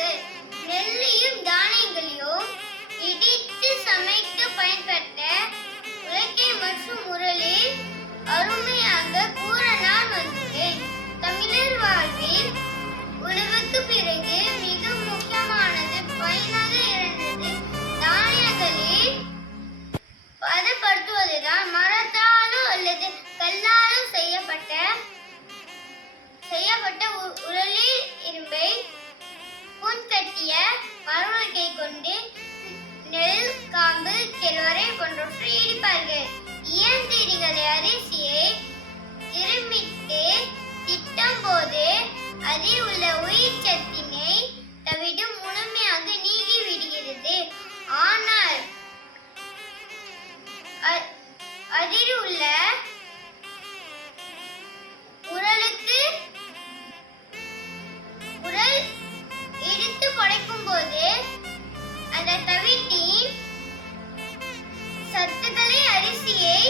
செய்தார்கள். நெல்லையும் தானியங்களையும் இடித்து சமைக்க பயன்பட்ட உலக்கை மற்றும் உரலில் அருமையாக கூற நான் வந்துள்ளேன். தமிழர் வாழ்வில் உழவுக்கு பிறகு மிக முக்கியமானது பயனாக இருந்தது தானியங்களில் பதப்படுத்துவதுதான். மரத்தாலோ அல்லது கல்லாலோ செய்யப்பட்ட உரலில் இரும்பை புண்கட்டிய மரவகை கொண்டு நெல், காம்பு, கேழ்வரை போன்றவற்றை இடிப்பார்கள். இயந்திரிகளை அரிசியை இருமிட்டு திட்டும் போது அதில் உள்ள உயிர் சத்தினை தவிடு முழுமையாக நீங்கிவிடுகிறது. ஆனால் அதில் உள்ள உரல் இடித்து குறைக்கும் போது அந்த தவிட்டின் சத்துக்களை அரிசியை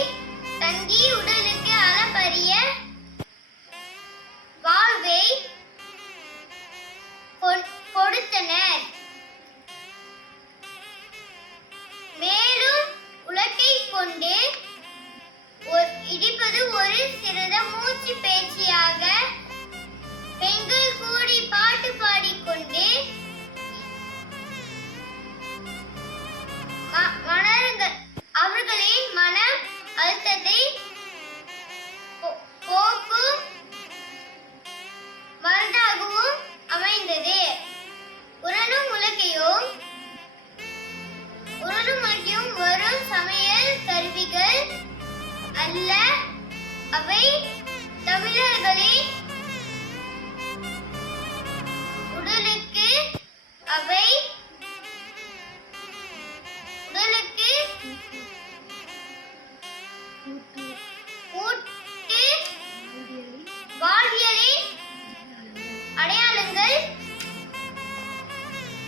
தங்கி உடலுக்கு அளப்பரிய வாழ்வை கொடுத்தனர். மேலும் உலக்கை கொண்டு இடிப்பது ஒரு சிறந்த மூச்சு பயிற்சியாக பெண்கள் கூடி பாட்டு பாடிக்கொண்டு அவர்களின் மன அழுத்தத்தை போக்கும் மருந்தாகவும் அமைந்தது. உரலும் உலக்கையும் வரும் சமையல் கருவிகள் அல்ல, அவை தமிழர்களின் உடலுக்கு ஊட்டு வாழ்வியலின் அடையாளங்கள்.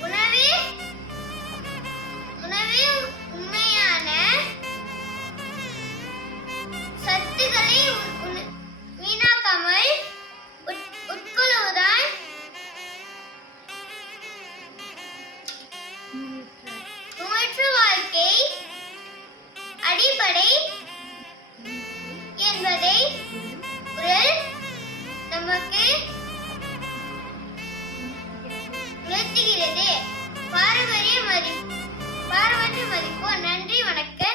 உணவு உண்மையான சத்துக்களை வீணாக்காமல் உட்கொள்வதுதான் நோயற்ற வாழ்க்கை அடிப்படை என்பதை உரல் நமக்கு உணர்த்துகிறது. பாரம்பரிய மதிப்பு. நன்றி, வணக்கம்.